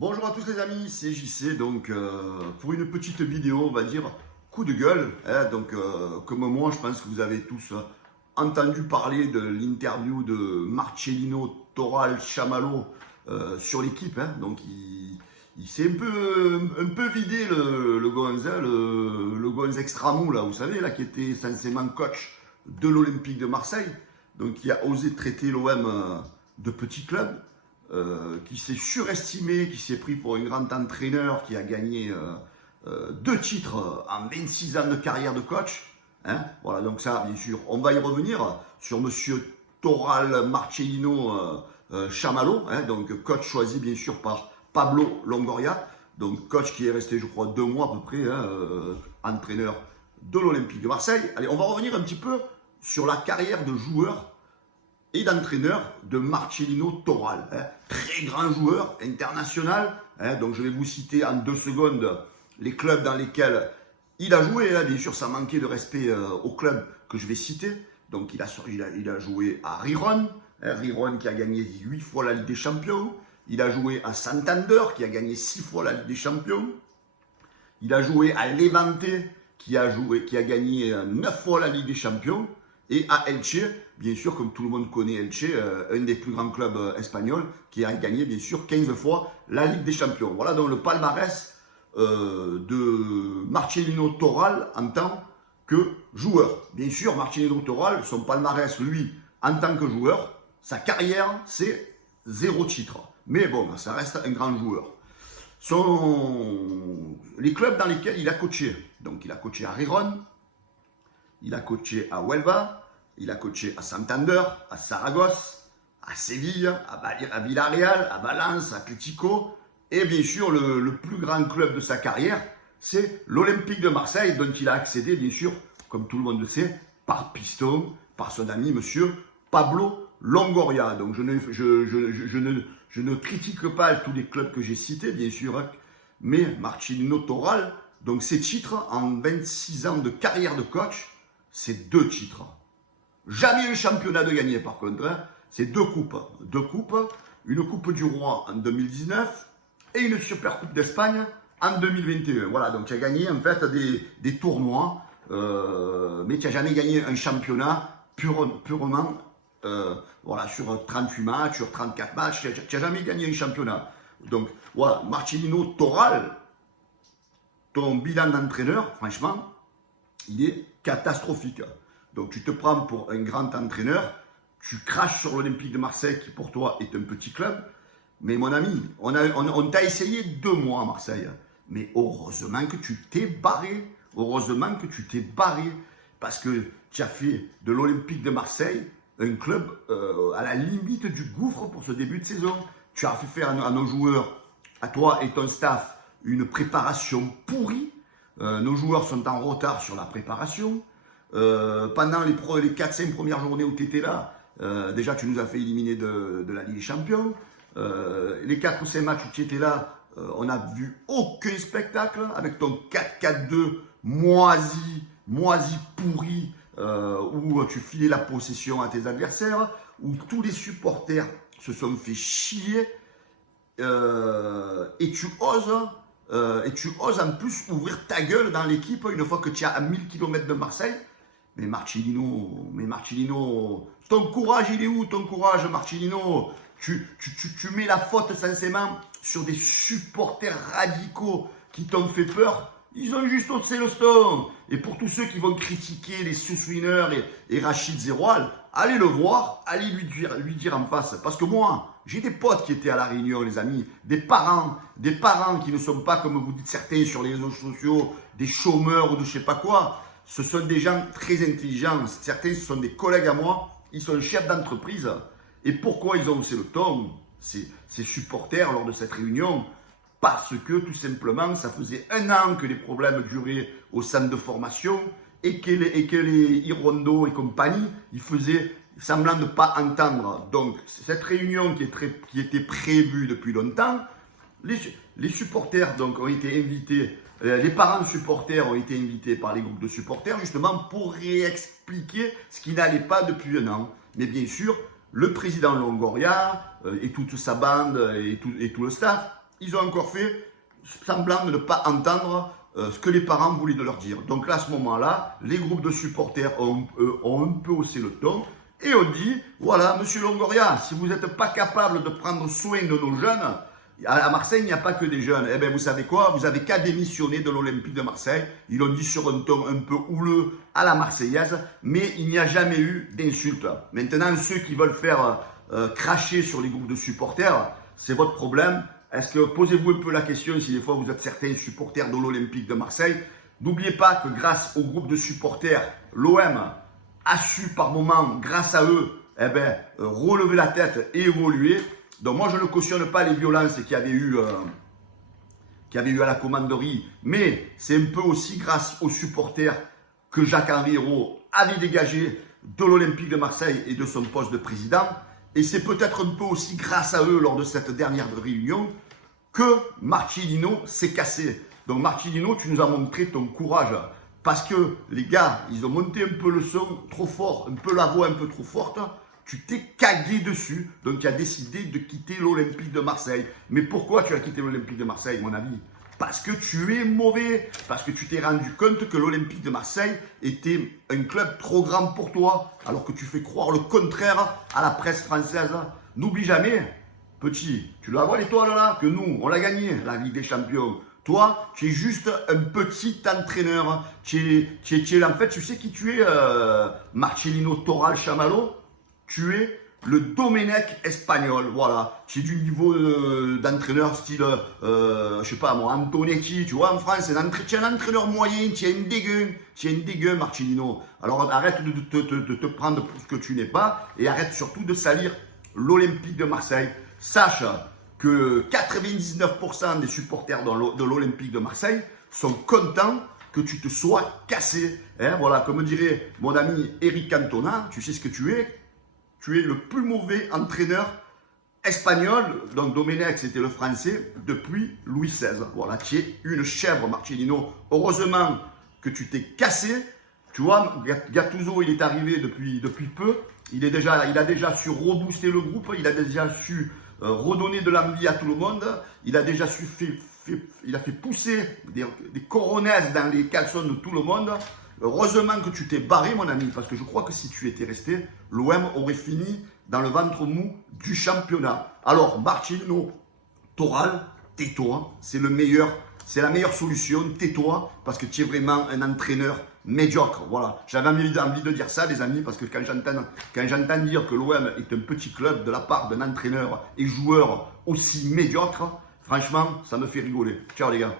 Bonjour à tous les amis, c'est JC, donc pour une petite vidéo, on va dire coup de gueule, hein, comme moi, je pense que vous avez tous entendu parler de l'interview de Marcelino Toral Chamallow sur l'équipe, hein, donc il s'est un peu vidé le Gonz, hein, le Gonz Extramou, là, vous savez, là, qui était censément coach de l'Olympique de Marseille, donc qui a osé traiter l'OM de petit club. Qui s'est surestimé, qui s'est pris pour un grand entraîneur, qui a gagné 2 titres en 26 ans de carrière de coach. Hein, voilà, donc ça, bien sûr, on va y revenir sur monsieur Toral Marcelino Chamallow, hein, donc coach choisi bien sûr par Pablo Longoria, donc coach qui est resté, je crois, 2 mois à peu près, hein, entraîneur de l'Olympique de Marseille. Allez, on va revenir un petit peu sur la carrière de joueur et d'entraîneur de Marcelino Toral, hein, très grand joueur international, hein, donc je vais vous citer en 2 secondes les clubs dans lesquels il a joué, hein, bien sûr ça manquait de respect aux clubs que je vais citer, donc il a joué à Riron, hein, Riron qui a gagné 8 fois la Ligue des Champions, il a joué à Santander qui a gagné 6 fois la Ligue des Champions, il a joué à Levante qui a gagné 9 fois la Ligue des Champions, et à Elche, bien sûr, comme tout le monde connaît Elche, un des plus grands clubs espagnols, qui a gagné, bien sûr, 15 fois la Ligue des Champions. Voilà donc le palmarès de Marcelino Toral en tant que joueur. Bien sûr, Marcelino Toral, son palmarès, lui, en tant que joueur, sa carrière, c'est 0 titre. Mais bon, ça reste un grand joueur. Les clubs dans lesquels il a coaché, donc il a coaché à Riron, il a coaché à Huelva, il a coaché à Santander, à Saragosse, à Séville, à Villarreal, à Valence, à Atlético. Et bien sûr, le plus grand club de sa carrière, c'est l'Olympique de Marseille, dont il a accédé, bien sûr, comme tout le monde le sait, par piston, par son ami, monsieur Pablo Longoria. Donc je ne critique pas tous les clubs que j'ai cités, bien sûr, hein, mais Marcelino Toral, donc ses titres en 26 ans de carrière de coach, c'est 2 titres. Jamais un championnat de gagné par contre, hein. C'est 2 coupes. 2 coupes, une coupe du roi en 2019 et une super coupe d'Espagne en 2021. Voilà, donc tu as gagné en fait des tournois, mais tu n'as jamais gagné un championnat purement voilà, sur 38 matchs, sur 34 matchs, tu n'as jamais gagné un championnat. Donc voilà, Marcelino Toral, ton bilan d'entraîneur, franchement, il est catastrophique. Donc tu te prends pour un grand entraîneur, tu craches sur l'Olympique de Marseille qui pour toi est un petit club. Mais mon ami, on t'a essayé 2 mois à Marseille. Mais heureusement que tu t'es barré. Heureusement que tu t'es barré. Parce que tu as fait de l'Olympique de Marseille un club à la limite du gouffre pour ce début de saison. Tu as fait faire à nos joueurs, à toi et ton staff, une préparation pourrie. Nos joueurs sont en retard sur la préparation. Pendant les 4-5 premières journées où tu étais là, déjà tu nous as fait éliminer de la Ligue des Champions. Les 4 ou 5 matchs où tu étais là, on n'a vu aucun spectacle avec ton 4-4-2 moisi pourri, où tu filais la possession à tes adversaires, où tous les supporters se sont fait chier, et tu oses en plus ouvrir ta gueule dans l'équipe une fois que tu es à 1000 km de Marseille. Mais Marcelino, ton courage, il est où ton courage, Marcelino? Tu mets la faute censément sur des supporters radicaux qui t'ont fait peur. Ils ont juste haussé le son. Et pour tous ceux qui vont critiquer les Soussouineurs et Rachid Zeroual, allez le voir, allez lui dire en face. Parce que moi, j'ai des potes qui étaient à la Réunion, les amis, des parents qui ne sont pas, comme vous dites certains sur les réseaux sociaux, des chômeurs ou de je sais pas quoi. Ce sont des gens très intelligents. Certains, ce sont des collègues à moi. Ils sont chefs d'entreprise. Et pourquoi ils ont haussé le ton, ces supporters, lors de cette réunion? Parce que, tout simplement, ça faisait 1 an que les problèmes duraient au centre de formation et que les Hirondo et compagnie, ils faisaient semblant de ne pas entendre. Donc, cette réunion qui était prévue depuis longtemps, les supporters donc, ont été invités. Les parents supporters ont été invités par les groupes de supporters justement pour réexpliquer ce qui n'allait pas depuis 1 an. Mais bien sûr, le président Longoria et toute sa bande et tout le staff ils ont encore fait semblant de ne pas entendre ce que les parents voulaient de leur dire. Donc là, à ce moment-là, les groupes de supporters ont un peu haussé le ton et ont dit, voilà, monsieur Longoria, si vous n'êtes pas capable de prendre soin de nos jeunes, à Marseille, il n'y a pas que des jeunes. Eh bien, vous savez quoi? Vous avez qu'à démissionner de l'Olympique de Marseille. Ils l'ont dit sur un ton un peu houleux à la Marseillaise, mais il n'y a jamais eu d'insultes. Maintenant, ceux qui veulent faire cracher sur les groupes de supporters, c'est votre problème. Est-ce que posez-vous un peu la question si des fois vous êtes certains supporters de l'Olympique de Marseille? N'oubliez pas que grâce au groupe de supporters, l'OM a su par moments, grâce à eux, relever la tête et évoluer. Donc moi je ne cautionne pas les violences qu'il y avait eu à la commanderie, mais c'est un peu aussi grâce aux supporters que Jacques-Henri Hérault avait dégagé de l'Olympique de Marseille et de son poste de président. Et c'est peut-être un peu aussi grâce à eux, lors de cette dernière réunion, que Marcelino s'est cassé. Donc Marcelino, tu nous as montré ton courage. Parce que les gars, ils ont monté un peu le son trop fort, un peu la voix un peu trop forte. Tu t'es cagué dessus. Donc tu as décidé de quitter l'Olympique de Marseille. Mais pourquoi tu as quitté l'Olympique de Marseille, mon ami? Parce que tu es mauvais, parce que tu t'es rendu compte que l'Olympique de Marseille était un club trop grand pour toi, alors que tu fais croire le contraire à la presse française. N'oublie jamais, petit, tu la vois l'étoile là, que nous, on l'a gagné, la Ligue des Champions. Toi, tu es juste un petit entraîneur. En fait, tu sais qui tu es, Marcelino Toral Chamallow? Tu es le Domenech espagnol, voilà. Tu es du niveau d'entraîneur style, je sais pas moi, Antonetti, tu vois, en France, tu es un entraîneur moyen, tu es un dégueu, Marcelino. Alors arrête de te prendre pour ce que tu n'es pas et arrête surtout de salir l'Olympique de Marseille. Sache que 99% des supporters de l'Olympique de Marseille sont contents que tu te sois cassé. Hein, voilà, comme dirait mon ami Eric Cantona, tu sais ce que tu es? Tu es le plus mauvais entraîneur espagnol, donc Domenech c'était le français, depuis Louis XVI. Voilà, tu es une chèvre, Marcelino. Heureusement que tu t'es cassé. Tu vois, Gattuso, il est arrivé depuis peu. Il a déjà su rebooster le groupe, il a déjà su redonner de l'envie à tout le monde. Il a déjà su il a fait pousser des coronaises dans les caleçons de tout le monde. Heureusement que tu t'es barré, mon ami, parce que je crois que si tu étais resté, l'OM aurait fini dans le ventre mou du championnat. Alors, Marcelino Toral, tais-toi, c'est la meilleure solution, tais-toi, parce que tu es vraiment un entraîneur médiocre. Voilà, j'avais envie de dire ça, les amis, parce que quand j'entends dire que l'OM est un petit club de la part d'un entraîneur et joueur aussi médiocre, franchement, ça me fait rigoler. Ciao les gars.